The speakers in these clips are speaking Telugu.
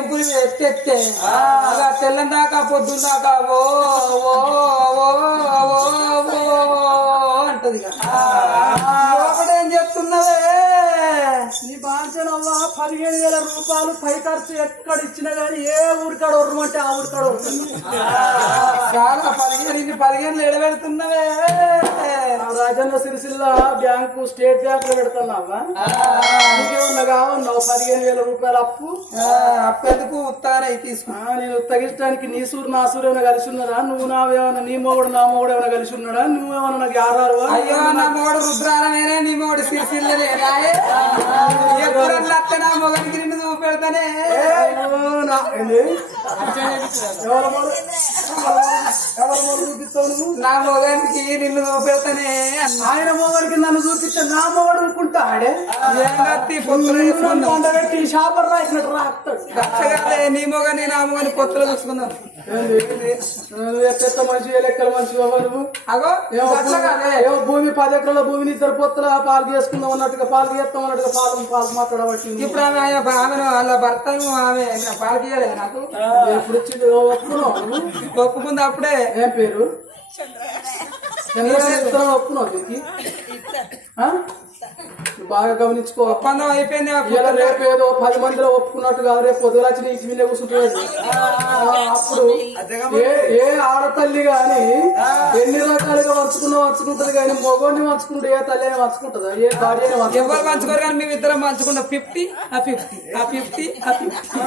టెంపుల్ ఎత్తెత్తే అలా తెల్లం దాకా పొద్దున్న దాకా ఓ ఓ ఓ పదిహేను వేల రూపాయలు పై ఖర్చు ఎక్కడ ఇచ్చినా గానీ ఏ ఊరికాడ ఉర్రమంటే ఆ ఊరికాడ. చాలా పదిహేను పదిహేను ఎడబెడుతున్నవే. రాజన్న సిరిసిల్ల బ్యాంకు స్టేట్ బ్యాంక్లో పెడుతున్నావా నీకేమన్నా కావన్నావు? పదిహేను వేల రూపాయల అప్పు? ఆ, అప్పెందుకు ఉత్తానే తీసుకున్నా నేను తగ్గించడానికి నీ సూరు నా సూరు ఏమైనా కలిసి ఉన్నదా? నువ్వు నావేమన్నా నీ మొగుడు నా మొగుడు ఏమైనా కలిసి ఉన్నాడా? నువ్వేమన్నా నాకు యారారు అయ్యో నా మొగడు రుద్రాలమేనే నీ మొగడు సిరిసిల్లనే రాయే ఎప్పుడన్నా అత్త నా నిన్ను చూపెడతానే నా మొగడికి నిన్ను చూపెడతానే ఆయన మొగడికి నన్ను చూపిస్తే నా మొగడు అనుకుంటా ఆడే? ఏం కత్తి పొత్తులు వేసుకుందాం కొండ పెట్టి షాపర్ రాసినట్టు రాస్తాడు నీ మొగని నా మొగని ఏంది? నువ్వు ఎత్తెత్త మంచి లెక్కలు మంచి నువ్వు? అగో ఏమో భూమి పది ఎకరాల భూమిని ఇద్దరు పొత్తుల పాలు చేసుకుందాం అన్నట్టుగా పాలు చేస్తాం అన్నట్టుగా పాలు పాలు మాట్లాడబట్టి ఇప్పుడు ఆమె ఆమెను వాళ్ళ భర్తను ఆమె పాలకీయలే నాకు. ఎప్పుడు వచ్చింది? ఒప్పుకున్నావు? నువ్వు? ఒప్పుకుంది అప్పుడే. ఏం పేరు? ఒప్పుకున్నావు బాగా గమనించుకో. ఒప్పందం అయిపోయింది రేపు ఏదో పది మందిలో ఒప్పుకున్నట్టు కాదు రేపు పొద్దుగాచి నీ ఇంటి మీద కూర్చుంటుంది అప్పుడు ఏ ఏ ఆడతల్లి గాని ఎన్ని రకాలుగా వంచుకున్నా వంచుకుంటది కానీ మొగోని వంచుకుంటే ఏ తల్లి అయినా వంచుకుంటుందా? ఏ భార్య? ఎవరు పంచుకోరు కానీ మేము ఇద్దరం పంచుకుంటాం ఫిఫ్టీ ఆ ఫిఫ్టీ ఆ ఫిఫ్టీ ఆ ఫిఫ్టీ.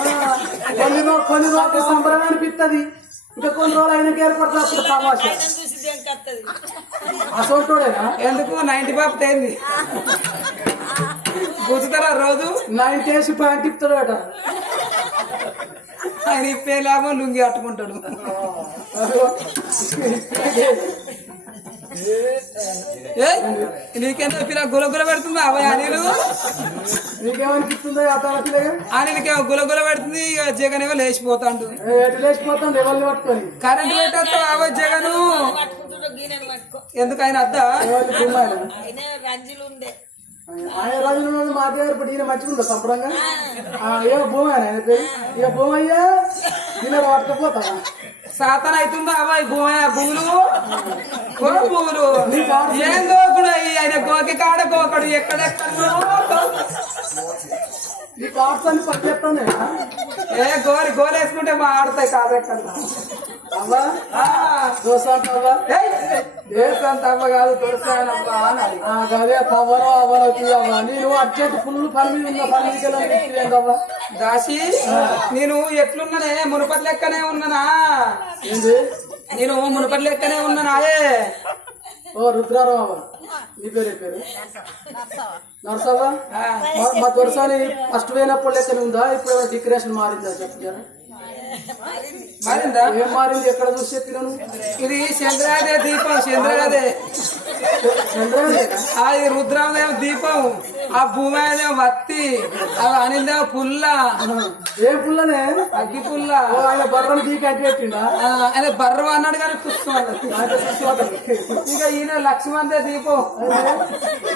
కొన్ని కొన్ని రోజులు సంబరం అనిపిస్తుంది ఇంకా కొన్ని రోజులు అయినా ఏర్పడుతుంది అప్పుడు తమాషా. అసోటోడేనా? ఎందుకు? నైన్టీ బాబు అయింది గుర్తుతారా రోజు? నైన్ చేసి ప్యాంట్ ఇస్తాడట ఆయన ఇప్పేలామో లుంగి కట్టుకుంటాడు. ఏ నీకెంత పిల్ల గుల గుల పెడుతుంది అబ్బాయి అనిలు? నీకేమనిపిస్తుందో అతనికి అనిలకేమో గుల గుల పెడుతుంది ఇక జగన్ ఏమో లేచిపోతాడు. కరెంట్ పెట్టేస్తా అవో జగను. ఎందుకు ఆయన అద్దా? ఆయన రంజులు మా దగ్గర ఇప్పుడు ఈయన మంచిగా సంపడంగా ఏ భూమి ఆయన పేరు? ఏ భూమి అయ్యా ఈయన పట్టుకపోతావా సాతన అవుతుందా? అబ్బాయి భూమి భూములు? భూములు. ఏం గోకుడు అయ్యి? ఆయన గోకి కాడ గోకడు. ఎక్కడెక్కడో. నీ కార్డ్స్ అన్ని పనిచేస్తానే ఏ గోరి గోలు వేసుకుంటే మా ఆడతాయి కాదు ఎక్కడ కాదు తీయవ్వా నేను అర్జెంట్ ఫుల్ పని మీద ఉన్న పని దాసి నేను ఎట్లున్నానే మునుపటి లెక్కనే ఉన్నానా? నేను మునుపటి లెక్కనే ఉన్నానాయే ఓ రుద్రారావు నీ పేరు పేరు? నర్సవ్వా? మా- దొరసాని ఫస్ట్ పోయినప్పుడు లెక్కనే ఉందా? ఇప్పుడు డిక్రేషన్ మారిందా చెప్పారా మరిందా? ఏం మారింది? ఎక్కడ చూసి చెప్పినాను? ఇది చంద్రాదే దీపం చంద్రాదే ఇది రుద్రాదేవ దీపం ఆ భూమాదేవ వత్తి ఆ అనిందేవ పుల్ల. ఏ పుల్లనే? అగ్గి పుల్ల. ఆయన బర్రను దీకి అంటి ఆయన బర్ర అన్నాడు కానీ పుస్తకం చూసుకోవాలి. ఇక ఈయన లక్ష్మణే దీపం.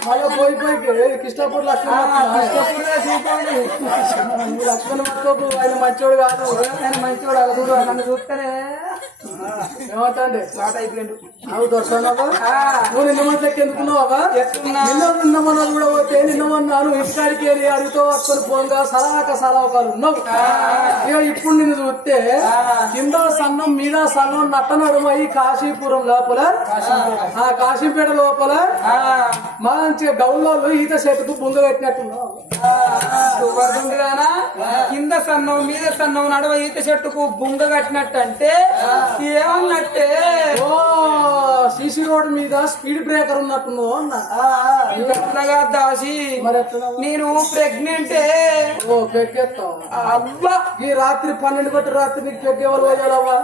మళ్ళా పోయి పోయి కృష్ణపూర్ లక్ష్మణ కృష్ణపురే దీపం. లక్ష్మణ మర్చిపోకు ఆయన మంచోడు కాదు. ఆయన మంచివాడు అగదుడు నన్ను చూస్తేనే. ఏమంటే అయిపోయిండు. దొరసానవ్వా ఆ, నువ్వు నిన్న లెక్క ఎందుకున్నావా? నిన్న నిన్న కూడా పోతే నిన్న మొన్నాను ఇంటికాడికి వెళ్ళి అడిగితో పట్టుకొని పోగా సలహాక సలహాకాలు ఉన్నావు. ఇక ఇప్పుడు నిన్ను చూస్తే కింద సన్నం మీద సన్నం నట్ట నడుమై కాశీపురం లోపల. ఆ కాశీపేట లోపల మంచి గౌల్లో ఈత చెట్టుకు బుంగ పెట్టినట్టున్నావు. కింద సన్నం మీద సన్నం నడవ ఈత చెట్టుకు బుంగ కట్టినట్టు అంటే ఏమన్నట్టే? ఓ. రోడ్ మీద స్పీడ్ బ్రేకర్ ఉన్నట్టున్నావు దాసి? నేను ప్రెగ్నెంటే ఓ ఈ రాత్రి పన్నెండు గంటల రాత్రి నీకు పెక్కేవాళ్ళు పోయాలవ్వా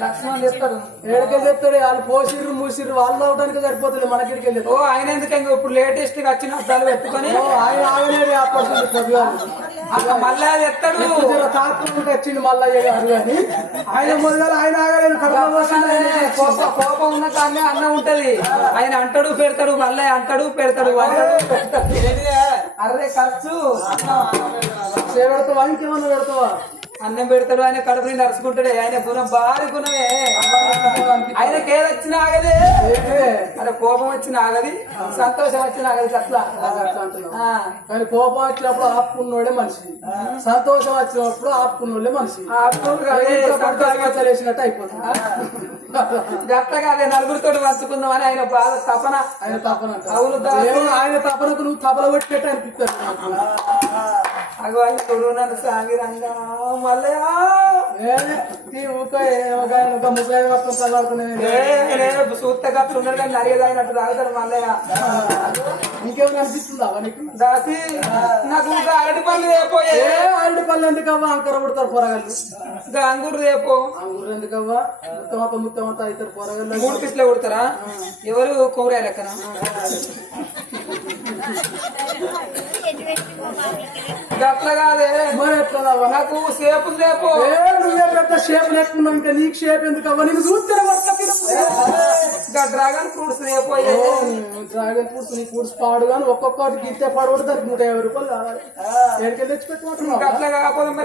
లక్ష్మణ్ చెప్తాడు. ఏడకెళ్ళి చెప్తాడు వాళ్ళు పోసిర్రు మూసిర్రు వాళ్ళు అవడానికి సరిపోతుంది మనకి వెళ్ళి ఓ ఆయన ఎందుకు ఇంకా ఇప్పుడు లేటెస్ట్గా వచ్చిన అద్దాలు పెట్టుకొని ఆయన ఆగలేడు ఆపడుతుంది పొద్దుగాలు అక్క మళ్ళా అది ఎత్తాడు. తాత్కాలిక వచ్చింది గారు కానీ ఆయన మొదలు ఆయన ఆయన కోపం ఉన్న కానీ అన్నం ఉంటది. ఆయన అంటాడు పెడతాడు మళ్ళీ అంటాడు పెడతాడు. అర్రే ఖర్చు. చేపెడతావా ఇంకేమన్నా పెడతావా? అన్నం పెడతాడు ఆయన కడుపుని నడుచుకుంటాడే ఆయన గుణం భారీ గుణమే ఆయనకి ఏది వచ్చినా ఆగదే? అరే కోపం వచ్చిన ఆగది. సంతోషం వచ్చిన ఆగది అట్లా. కానీ కోపం వచ్చినప్పుడు ఆపుకున్నోడే మనిషి. సంతోషం వచ్చినప్పుడు ఆపుకున్నోడే మనిషి. ఆ అప్పుడు కాదే, సంతోషం తెలిసినట్టు అయిపోతుంది గట్లగా అదే నలుగురితో పంచుకుందాం అని ఆయన బాధ తపన. ఆయన తపన. అవును ఆయన తపనకు నువ్వు తపల కొట్టినట్టు అనిపిస్తుంది నాకు. అగో ఆయన తోడు నన్ను సాగి రంగా. మళ్ళీ ఏ, ఈ ఊక ఏమో కానీ ఒక ముప్పై సూత్త నరిగేదాయినట్టు మళ్ళీ నీకు? దాసి నాకు ఇంకా అరటి పళ్ళు రేపోయే ఏ ఆవిడ పళ్ళు ఎందుకవ్వా? అంకర పుడతారు ఇంకా అంగురు రేపో అంగురు ఎందుకవ్వా? ముత్తమత ముత్తమత అవుతారు పొరగళ్ళు. మూడు పిస్లే కొడతారా? ఎవరు? కూర లెక్కన గట్ల కాదే. మరి ఎట్లా నాకు సేపు ఏ నువ్వే పెద్ద షేప్ లేకున్నావు ఇంకా నీకు షేప్ ఎందుకవ్వా నీకు చూస్తే ఇంకా డ్రాగన్ ఫ్రూట్స్ డ్రాగన్ ఫ్రూట్స్ నీ ఫ్రూట్స్ పాడు కానీ ఒక్కొక్కటి గీతే పాడు కూడా దానికి నూట యాభై రూపాయలు కావాలి. ఎక్కడికి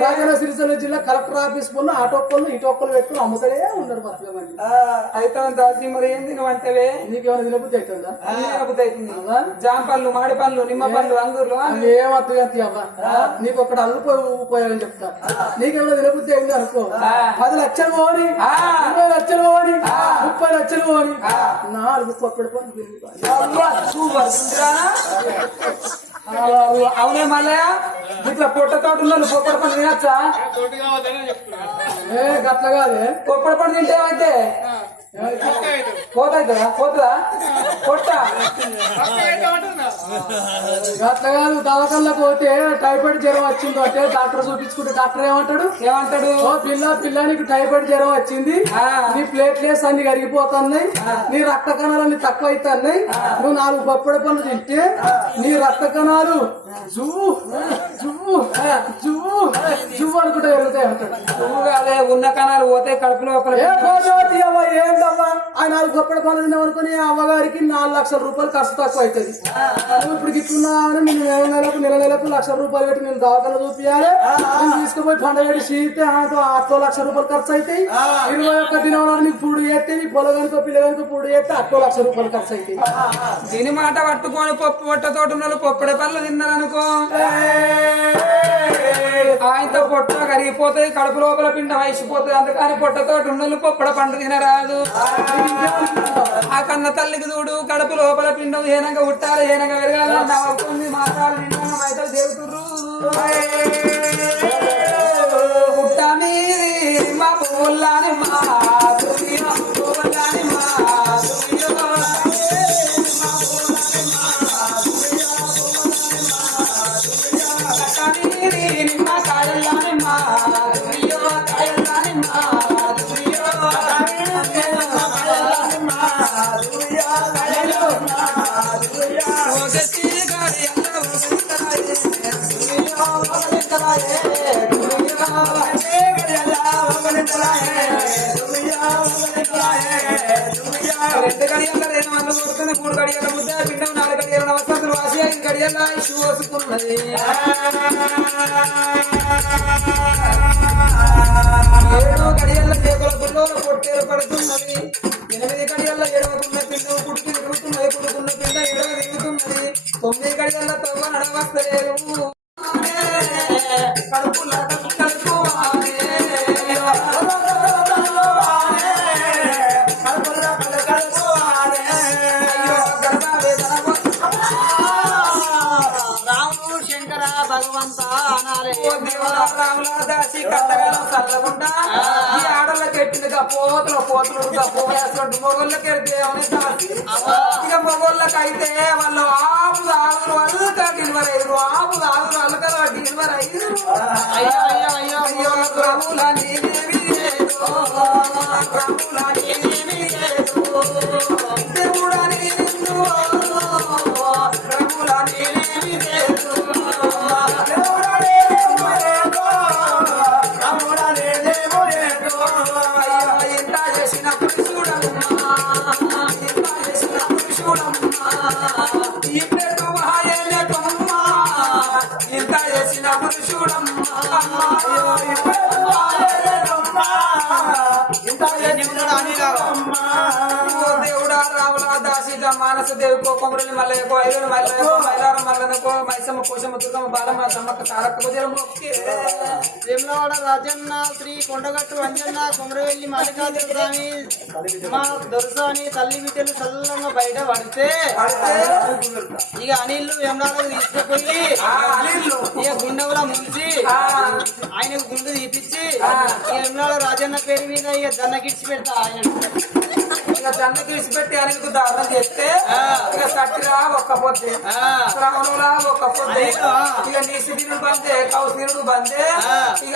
రాజన్న సిరిసిల్ల జిల్లా కలెక్టర్ ఆఫీస్ పొన్న ఆటో ఒక్కళ్ళు ఇటు ఒక్కళ్ళు పెట్టుకుని అమ్ముతలే ఉన్నారు బస్సులో మంది అయితే దాసి మరి ఏంది నువ్వు అంటేవే నీకేమైనా వినబుద్ధి అవుతుందా? అవుతుంది. జామ పళ్ళు మామిడి పళ్ళు నిమ్మ పళ్ళు అంగూర్లు అంత అవ్వ నీకు ఒకటి అల్లుపోయి ఊపోయావని చెప్తా. నీకేమైనా వినబుద్ధి అయింది అనుకో. పది లక్షలు పోని. ఇరవై లక్షలు పోని. ముప్పై లక్షలు పోని నాలుగు పొప్పడి? అవునే మళ్ళా ఇట్లా పొట్ట తోట ఉన్న పొప్పడి పండు తినచ్చా? ఏ గట్ల కాదే. పొప్పడి పండు తింటే ఏమైతే? పోతుందా? పోతుందా కాదు పోతే టైఫాయిడ్ జ్వరం వచ్చింది అంటే డాక్టర్ చూపించుకుంటే డాక్టర్ ఏమంటాడు? ఏమంటాడు? ఓ పిల్ల పిల్ల నీకు టైఫాయిడ్ జ్వరం వచ్చింది. ఆ. నీ ప్లేట్లెస్ అన్ని కరిగిపోతున్నాయి. నీ రక్త కణాలన్నీ తక్కువ అవుతున్నాయి నువ్వు నాలుగు పప్పడి పనులు తింటే నీ రక్త కణాలు జూ జూ జూ జూ అనుకుంటే పెరుగుతాయి అంటాడు. కాదే ఉన్న కణాలు పోతే కడుపు లోపల ఏ అవ్వ ఏంటవ్వా ఆ నాలుగు పప్పడి పనులు ఆ అవ్వగారికి నాలుగు లక్షల రూపాయలు ఖర్చు తక్కువ అవుతుంది. ఇప్పుడు ఇట్లున్నా అని నేను నెల నెలకు నెల నెలకు లక్ష రూపాయలు పెట్టి నేను దవాఖాన చూపించాలి తీసుకుపోయి పండుగ పెట్టి చీతే అట్టో లక్ష రూపాయలు ఖర్చు అవుతాయి ఇరవై ఒక్క దినం నీకు పూడు చేస్తే నీ పొలగానికో పిల్లగానికో పూడు చేస్తే అట్టో లక్ష రూపాయలు ఖర్చు అవుతాయి దీని మాట పట్టుకొని పప్పు పొట్ట తోట ఉన్న పొప్పడే పళ్ళు తిన్నారనుకో. ఆయనతో పొట్ట కరిగిపోతాయి కడుపు లోపల పిండ వయసిపోతుంది అందుకని పొట్టతో ఉన్నోళ్ళు పొప్పడ పండు తినరాదు. ఆ కన్న తల్లికి చూడు కడుపు లోపల పిండం ఏనంగా ఉట్టాలి ఏనంగా పెరగాలి నవ్వుకుంది మాట్లాడి నిండంగా మైతలు దేవుతుర్రు. పుట్ట మీది మా పువ్వుల్లాని మా గడియల ముద్ద పిండం నాలుగు గడియల వసతులు వాసి ఐదు గడియల వసుకున్నది ఏడు గడియల చేపల గుళ్ళో పొట్టేరు పడుతున్నది. ఎనిమిది గడియల దాసి కట్టగాలం చల్లకుండా ఈ ఆడళ్ళకి ఎట్టింది పోతులు పోతులు పోయేటువంటి మొగోళ్ళకి దేవుని దాసి? ఇక మొగోళ్ళకి అయితే వాళ్ళు ఆపు ఆగులు అల్లుక డెలివరీ అయ్యారు. ఆపు ఆగులు అల్లుకలు డెలివరీ అయ్యారు. అయ్యో అయ్యో రముల నీదేవి రముల నీదేవి రముల నీదేవి Obrigado. మానస దేవి కోపమురలి మల్లయ్యకో ఐదు మల్లయ్యకో మైలారం మల్లనకో మైసమ్మ కోశమ్మ దుర్గమ్మ బాలమ్మ సమ్మక్క తారక్క కుజల మొక్కే. వేములవాడ రాజన్న శ్రీ కొండగట్టు అంజన్న కొమరవెల్లి మల్లికార్జున స్వామి మా దొరసాని తల్లి బిడ్డలు చల్లంగా బయట పడితే ఇక అనిల్లు వేమలాడకు తీసుకుపోయి ఇక గుండెల ముంచి ఆయనకు గుండు తీపిచ్చి ఇక వేమలాడ రాజన్న పేరు మీద ఇక దన్న గిడిచి పెడతా ఆయన ఇక జన్నకి విడిచిపెట్టి ఆయనకు దారుణం చేస్తే ఇక సట్టిరా ఒక్క పొద్దు. శ్రవణులా ఒక్క పొద్దు. ఇక నీసిదినుడు బందే కౌసినుడు బందే. ఇక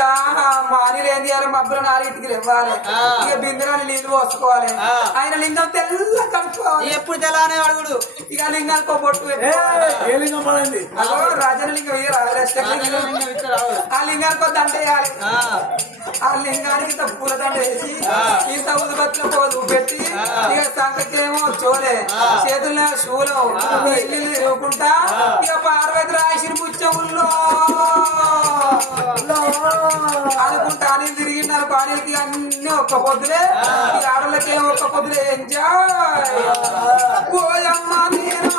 మా అనిల్ ఏం చేయాలి మబ్బులు నాలుగింటికి ఇవ్వాలి ఇక బిందులని నీళ్ళు పోసుకోవాలి. ఆయన లింగం తెల్ల కలుపుకోవాలి. ఎప్పుడు తెలానే అడుగుడు? ఇక లింగానికి ఒక బొట్టు పెట్టుకోవాలి. అగో రాజనలింగం ఇయ్య రాజలింగం ఇచ్చారు ఆవిడ. ఆ లింగానికి దండ వేయాలి. ఆ, ఆ లింగానికి ఇంత పూల దండ వేసి ఇంత ఉదుబత్తుల పోదు పెట్టి ఇక సంకకేమో చోలే చేతుల్లో శూలం ఇల్లు ఇవ్వకుండా ఇక పార్వతి రాసిన ముచ్చముల్లో. అనుకుంటా అని తిరిగినారు పానీకి అన్ని ఒక్క పొద్దులే. ఈ ఆడలకేమో ఒక్క పొద్దులే. ఎంజాయ్ ఓయమ్మ నేను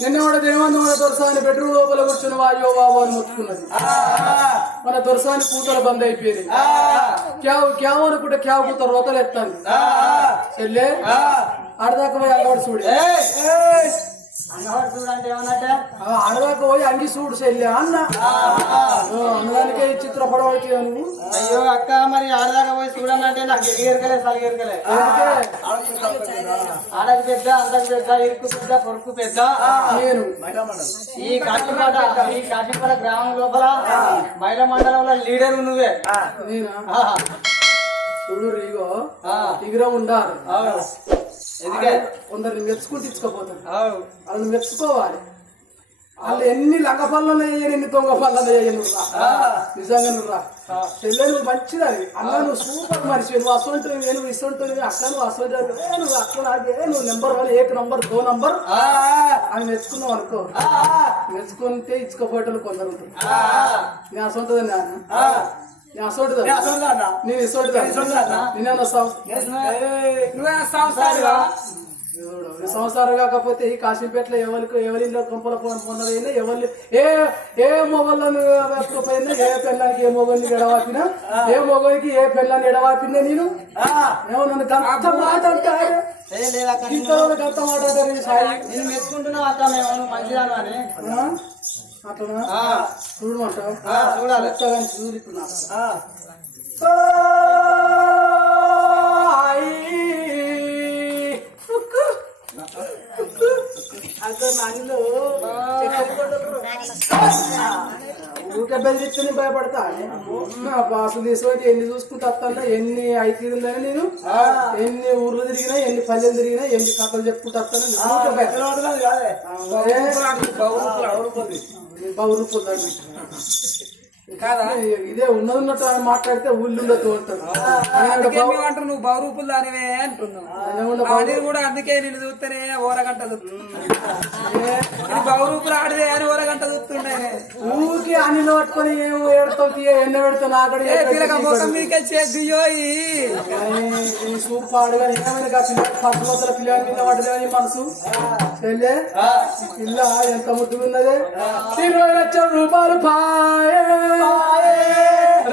నిన్న కూడా దినవంతం మన దొరసాని బెడ్రూమ్ లోపల కూర్చుని వాయో బాబు అని మొత్తుకున్నది మన దొరసాని కూతలు బంద్ అయిపోయింది క్యావ్ క్యావ్ అనుకుంటే క్యావ్ కూత రోతలు ఎత్తాను. చెల్లే. ఆడదాకా పోయి అలవాటు చూడు. అన్నవాడు చూడంటే ఏమన్నట్టే పోయి అంగి చూడు చెల్లె అన్న. ఈ చిత్రపడం అయితే నువ్వు. అయ్యో అక్క మరి ఆడదాకా పోయి చూడనంటే నాకు ఎరిగెరకలే సలిగెరకలే. అందుకే ఆడకు పెద్ద అందకు పెద్ద ఇరుకు పెద్ద పొరుకు పెద్ద. నేను. ఈ కాశీపాట ఈ కాశీపాట గ్రామం లోపల మహిళా మండలంలో లీడర్ నువ్వే. చూడు ఉండాలి. కొందరిని మెచ్చుకుంటూ ఇచ్చుకోపోతాను అవును. వాళ్ళని మెచ్చుకోవాలి. వాళ్ళు ఎన్ని లంగ పనులు వేయని ఎన్ని దొంగ పనులు వేయను నిజంగా నువ్వురా చెల్లె నువ్వు మంచిదని అన్న నువ్వు సూపర్ మనిషి నువ్వు అసొంటి నువ్వు ఇసొంటి అక్క నువ్వు అసొంటి నువ్వు అక్క నాదే నువ్వు నెంబర్ వన్ ఏక నంబర్ దో నంబర్. అని మెచ్చుకున్నావు అనుకో. మెచ్చుకుంటే ఇచ్చుకోపోయేటోళ్ళు కొందరు ఉంటారు. నేను అసొంటిది నాన్న. సంసారం కాకపోతే ఈ కాశీపేటలో ఎవరికి ఎవరిలో కొంపల పొందలైనా ఎవరి ఏ ఏ మొగళ్ళను వేసుకోపోయినా ఏ పెళ్ళానికి ఏ మొగల్ని ఎడవాపినా ఏ మొగలికి ఏ పెళ్ళాన్ని ఎడవాపినా నేను? ఏమో నన్ను అంత మాట అంటారు. సాయి. నేను మెచ్చుకుంటున్నావు అక్క మేము నువ్వు మంచిదాను అని చూడమంటావు చూడాలి. చూడు ఇప్పుడు. ఆ, ఊరికే బెదిరిస్తే భయపడతా. నా బాసు తీసుకొని ఎన్ని చూసుకుంటా వస్తాను ఎన్ని ఐతీరుందని నేను ఎన్ని ఊర్లు తిరిగినా ఎన్ని పల్లెలు తిరిగినా ఎన్ని కథలు చెప్పుకుంటా వస్తాను ఊరికే భయ- కాదా? ఇదే ఉన్నది ఉన్నట్టు ఆయన మాట్లాడితే ఊళ్ళు ఉండదు అంటారు నువ్వు బహురూపులు దానివే అంటున్నావు. కూడా అందుకే నేను చూస్తేనే ఓరగంట బహురూపులు ఆడిదే అని ఓరగంట చూస్తుండే. ఊరికి అన్ని పట్టుకొని ఏమో ఏడతావు తీయ ఎన్న పెడతావు మొత్తం మీకే ఈ సూప్ పాడుగా ఏమైనా ఫస్ట్ రోజుల పిల్లల మీద పడలేని మనసు. చెల్లె పిల్ల ఎంత ముద్దుగున్నదే? ఇరవై లక్షల రూపాయలు పాయే.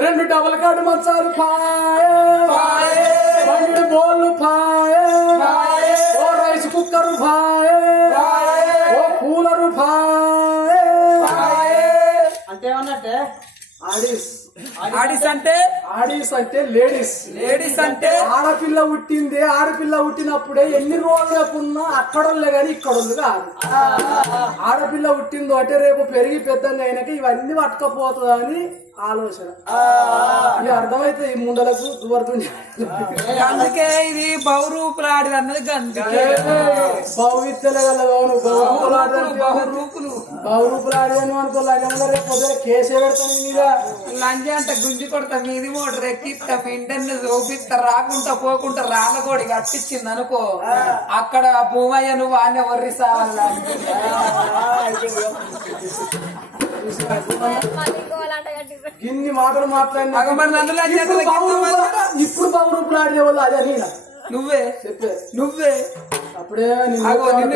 రెండు డబల్ కార్డు మంచాలు పాయే. రెండు బోళ్ళు పాయే. ఓ రైస్ కుక్కర్ పాయే. ఓ కూలరు పాయే. అంటే ఏమన్నట్టే? ఆడిస్. ఆడిస్ అంటే? ఆడిస్ అంటే లేడీస్. లేడీస్ అంటే ఆడపిల్ల పుట్టింది ఆడపిల్ల పుట్టినప్పుడే ఎన్ని రోజులకున్నా అక్కడోళ్ళే గాని ఇక్కడోళ్ళు కాదు. ఆడపిల్ల పుట్టిందో అంటే రేపు పెరిగి పెద్దగా అయినాక ఇవన్నీ పట్టుకపోతుంది అని ఆలోచన ఇది అర్థమైతే ఈ ముండలకు దువర్తుంది అందుకే ఇది బహురూపులు ఆడిది అన్నది అందుకే భవిత్యలు గల గౌను గౌరూపులాడని బహురూపులు గౌరూపులాడని అనుకో లంగంలో రేపు పొద్దున కేసే పెడతాను లంజ అంటే గుంజి కొడతా మీది మోటార్ ఎక్కిస్తా ఇంటర్ని చూపిస్తా రాకుంటా పోకుంటా రాళ్ళకోడి కట్టించింది అనుకో. అక్కడ భూమయ్య నువ్వు ఆనే వర్రి సావాలా ఇన్ని మాటలు మాట్లాడినా ఇప్పుడు బాబు ఇప్పుడు బాబు రూపులు ఆడే వాళ్ళు అదే నేను నువ్వే? చెప్పే. నువ్వే? అప్పుడే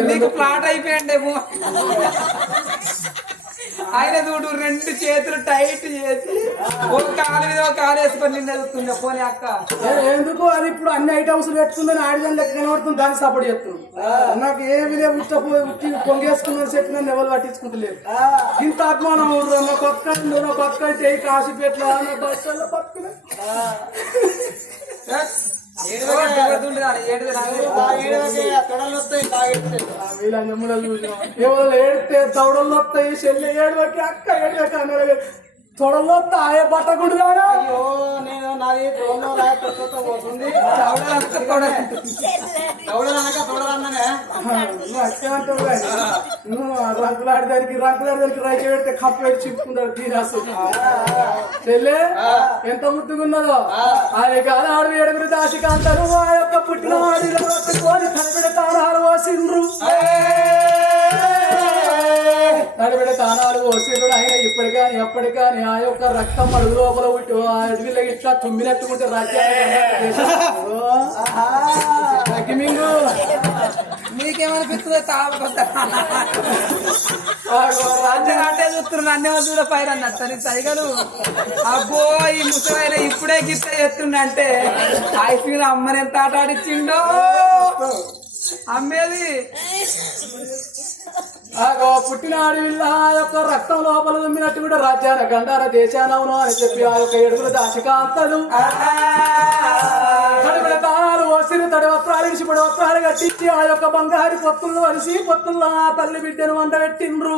నీకు ప్లాట్ అయిపోయిండేమో ఆయన చూడు రెండు చేతులు టైట్ చేసి ఒక కాలు మీద ఒక కాలు వేసుకొని వెళ్తుండే పోనీ అక్క. ఎందుకు అది ఇప్పుడు అన్ని ఐటమ్స్ పెట్టుకుందని ఆడిదాని లెక్క కనబడుతుంది దానికి సపోర్ట్ చేస్తుంది. నాకు ఏ విధే ఉట్టపోయి ఉట్టి పొంగేసుకున్నాను చెప్పి నన్ను ఎవరు పట్టించుకుంటలేదు. ఇంత అభిమానం ఊరు నా పక్క నా పక్క అంటే కాశీపేట్ల నా బస్సులో పక్కన. ఏడితే దౌడల్లో వస్తాయి చెల్లి ఏడువకి అక్క ఏడువకి అన్నారు తొడల్లో వస్తాయి బట్టగుడు కాడా అయ్యో నేను నాది పోతుంది చవడాలంతా కూడా తొడలనక రైతు పెడితే కప్పు పెట్టి చిప్పుకుంటాడు తీరాసు చెల్లె ఎంత ముద్దుగున్నదో అది కాదు ఆడు ఏడుగురు దాసి కాంటారు ఆ. యొక్క పుట్టిన వాడిలో కోరి తనబిడ తానాలు పోసిండ్రు తనబిడ తానాలు పోసిండ్రు ఆయన ఇప్పటికాని ఎప్పటికాని ఆ యొక్క రక్తం అడుగు లోపల అడుగులో ఇట్లా తుమ్మినట్టుకుంటే రాజ్యాన్ని మింగు. నీకేమనిపిస్తుందో తాపకొస్తా రాజ్యం అంటే చూస్తున్నా అన్ని వాళ్ళు కూడా పైన అన్నట్టు సైగలు అబ్బో ఈ ముసలైన ఇప్పుడే గిట్ట ఎత్తుండంటే ఐపీఎల్ అమ్మని ఎంత ఆట ఆడిచ్చిండో. అమ్మేది. ఆగో పుట్టిన ఆడవిల్ల ఆ యొక్క రక్తం లోపల తుమ్మినట్టు కూడా రాజ్యాన గండార దేశానవును అని చెప్పి ఆ యొక్క ఏడుగుల దాశకాంతలు తడిబిడ తడి వస్త్రాలు ఇడిచి వస్త్రాలు కట్టించి ఆ యొక్క బంగారు పొత్తుల్లో అలిసి పొత్తుల్లో ఆ తల్లి బిడ్డను వంట పెట్టిండ్రు.